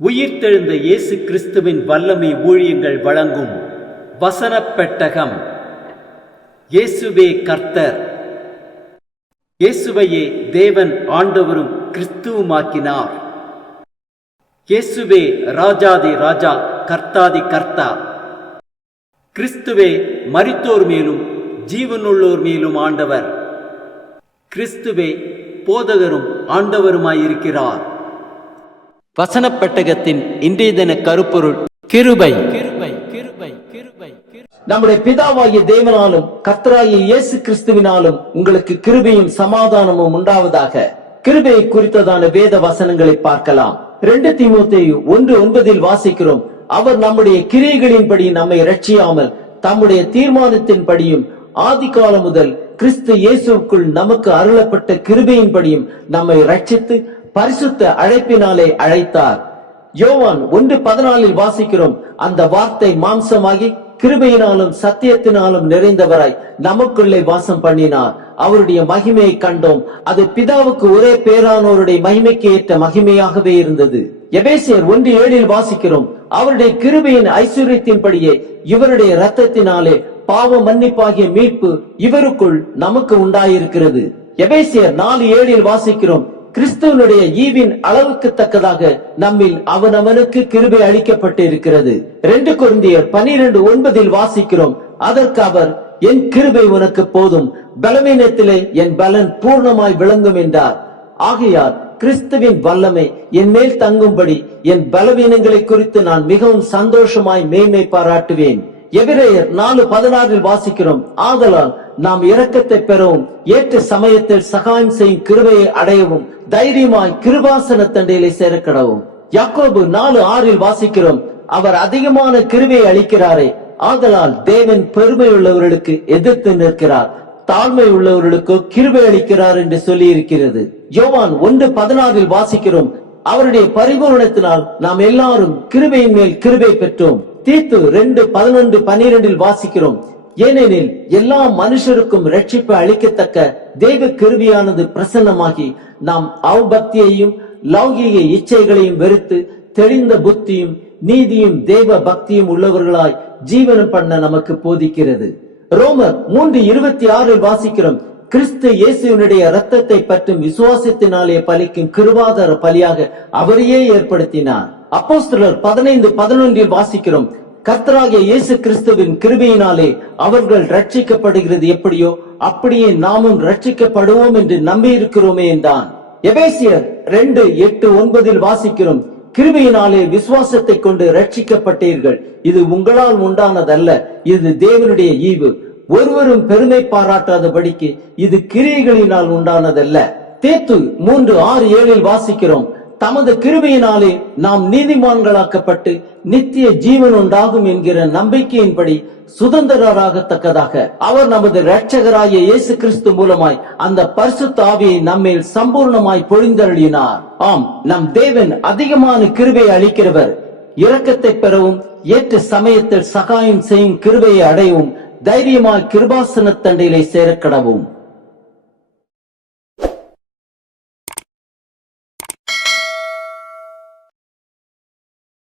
உயிர்த்தெழுந்த இயேசு கிறிஸ்துவின் வல்லமை ஊழியங்கள் வழங்கும் வசனப் பெட்டகம். இயேசுவே கர்த்தர். இயேசுவையே தேவன் ஆண்டவரும் கிறிஸ்துவுமாக்கினார். இயேசுவே ராஜாதி ராஜா, கர்த்தாதி கர்த்தா. கிறிஸ்துவே மரித்தோர் மேலும் ஜீவனுள்ளோர் மேலும் ஆண்டவர். கிறிஸ்துவே போதகரும் ஆண்டவருமாயிருக்கிறார். வசனப் பெட்டகத்தின் இன்றைய தின கருப்பொருள் கிருபை. நம்முடைய பிதாவாகிய தேவனாலும் கர்த்தராகிய இயேசு கிறிஸ்துவினாலும் உங்களுக்கு கிருபையும் சமாதானமும் உண்டாவதாக. கிருபையை குறித்ததான வேத வசனங்களை பார்க்கலாம். 2 தீமோத்தேயு 1:9 வாசிக்கிறோம், அவர் நம்முடைய கிரியைகளின்படி நம்மை ரட்சியாமல் தம்முடைய தீர்மானத்தின்படியும் ஆதி காலம் முதல் கிறிஸ்து இயேசுக்குள் நமக்கு அருளப்பட்ட கிருபையின்படியும் நம்மை ரட்சித்து பரிசுத்த அழைப்பினாலே அழைத்தார். யோவான் 1:14 வாசிக்கிறோம், அந்த வார்த்தை மாம்சமாகி கிருபையினாலும் சத்தியத்தினாலும் நிறைந்தவராய் நமக்குள்ளே வாசம் பண்ணினார். அவருடைய மகிமையை கண்டோம். அது பிதாவுக்கு ஒரே பேரானோருடைய மகிமைக்கு ஏற்ற மகிமையாகவே இருந்தது. எபேசியர் 1:7 வாசிக்கிறோம், அவருடைய கிருபையின் ஐஸ்வர்யத்தின்படியே இவருடைய இரத்தத்தினாலே பாவ மன்னிப்பாகிய மீட்பு இவருக்குள் நமக்கு உண்டாயிருக்கிறது. எபேசியர் 4:7 வாசிக்கிறோம், கிறிஸ்துவனுடைய ஈவின் அளவுக்கு தக்கதாக நம்மில் அவனவனுக்கு கிருபை அளிக்கப்பட்டு இருக்கிறது. 2 கொரிந்தியர் 12:9 வாசிக்கிறோம், அதற்கு அவர் என் கிருபை உனக்கு போதும், பலவீனத்திலே என் பலன் பூர்ணமாய் விளங்கும் என்றார். ஆகையால் கிறிஸ்துவின் வல்லமை என் மேல் தங்கும்படி என் பலவீனங்களை குறித்து நான் மிகவும் சந்தோஷமாய் மேன்மை பாராட்டுவேன். எபிரேயர் 4:16 வாசிக்கிறோம், ஆதலால் நாம் இரக்கத்தை பெறவும் ஏற்ற சமயத்தில் சகாயம் செய்யும் கிருபையை அடையவும் தைரியமாய் கிருபாசன தண்டையிலே சேரக்கடவும். யாக்கோபு 4:6 வாசிக்கிறோம், அவர் அதிகமான கிருபையை அளிக்கிறாரே, ஆதலால் தேவன் பெருமை உள்ளவர்களுக்கு எதிர்த்து நிற்கிறார், தாழ்மை உள்ளவர்களுக்கு கிருபை அளிக்கிறார் என்று சொல்லி இருக்கிறது. யோவான் 1:16 வாசிக்கிறோம், அவருடைய பரிபூரணத்தினால் நாம் எல்லாரும் கிருபையின் மேல் கிருபை பெற்றோம். தீத்து 2:11-12 வாசிக்கிறோம், ஏனெனில் எல்லா மனுஷருக்கும் ரட்சிப்பு அளிக்கத்தக்க தெய்வ கிருபையானது பிரசன்னமாகி நாம் அவபக்தியையும் லௌகிக இச்சைகளையும் வெறுத்து தெளிந்த புத்தியும் நீதியும் தெய்வ பக்தியும் உள்ளவர்களாய் ஜீவனம் பண்ண நமக்கு போதிக்கிறது. ரோமர் 3:26 வாசிக்கிறோம், கிறிஸ்து இயேசுவினுடைய இரத்தத்தை பற்றும் விசுவாசத்தினாலே பலிக்கும் கிருபாதார பலியாக அவரையே ஏற்படுத்தினார். அப்போஸ்தலர் 15:11 வாசிக்கிறோம், கர்த்தராகிய இயேசு கிறிஸ்துவின் கிருபையினாலே அவர்கள் ரட்சிக்கப்படுகிறது எப்படியோ அப்படியே நாமும் ரட்சிக்கப்படுவோம் என்று நம்பி இருக்கிறோமே என்றான். எபேசியர் 2:8-9 வாசிக்கிறோம், கிருபையினாலே விசுவாசத்தை கொண்டு ரட்சிக்கப்பட்டீர்கள், இது உங்களால் உண்டானதல்ல, இது தேவனுடைய ஈவு, ஒருவரும் பெருமை பாராட்டாதபடிக்கு இது கிரியைகளினால் உண்டானதல்ல. தீத்து 3:6-7 வாசிக்கிறோம், தமது கிருபையினாலே நாம் நீதிமான்களாக்கப்பட்டு நித்திய ஜீவன் உண்டாகும் என்கிற நம்பிக்கையின்படி சுதந்திரராகத்தக்கதாக அவர் நமது இரட்சகராகிய இயேசு கிறிஸ்து மூலமாய் அந்த பரிசுத்த ஆவியை நம்மேல் சம்பூர்ணமாய் பொழிந்தருளினார். ஆம், நம் தேவன் அதிகமான கிருபையை அளிக்கிறவர். இரக்கத்தை பெறவும் ஏற்ற சமயத்தில் சகாயம் செய்யும் கிருபையை அடையவும் தைரியமாய் கிருபாசன தண்டையிலே சேரக்கடவும்.